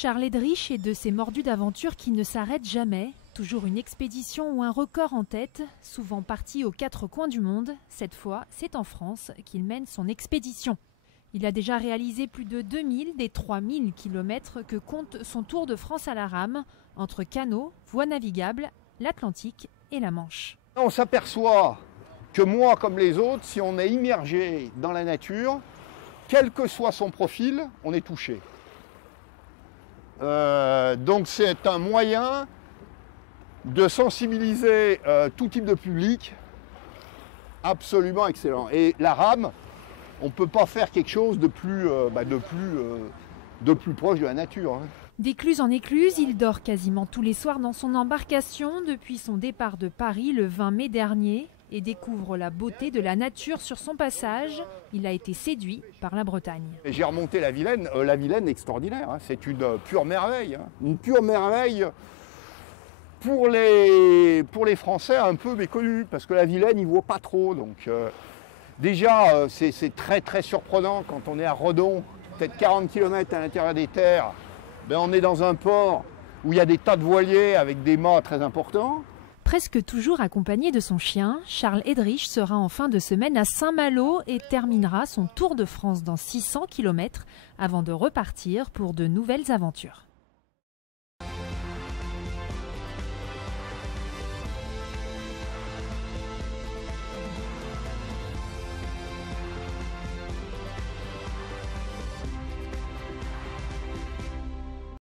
Charles Edrich est de ces mordus d'aventure qui ne s'arrêtent jamais. Toujours une expédition ou un record en tête, souvent parti aux quatre coins du monde. Cette fois, c'est en France qu'il mène son expédition. Il a déjà réalisé plus de 2000 des 3000 km que compte son Tour de France à la rame, entre canaux, voies navigables, l'Atlantique et la Manche. On s'aperçoit que moi, comme les autres, si on est immergé dans la nature, quel que soit son profil, on est touché. Donc c'est un moyen de sensibiliser tout type de public absolument excellent. Et la rame, on ne peut pas faire quelque chose de plus proche de la nature. Hein. D'écluse en écluse, il dort quasiment tous les soirs dans son embarcation depuis son départ de Paris le 20 mai dernier et découvre la beauté de la nature sur son passage. Il a été séduit par la Bretagne. J'ai remonté la Vilaine extraordinaire, hein. C'est une pure merveille. Hein. Une pure merveille pour les Français un peu méconnus, parce que la Vilaine, ils ne voient pas trop. Donc déjà, c'est très très surprenant quand on est à Redon, peut-être 40 km à l'intérieur des terres. Ben, on est dans un port où il y a des tas de voiliers avec des mâts très importants. Presque toujours accompagné de son chien, Charles Edrich sera en fin de semaine à Saint-Malo et terminera son Tour de France dans 600 km avant de repartir pour de nouvelles aventures.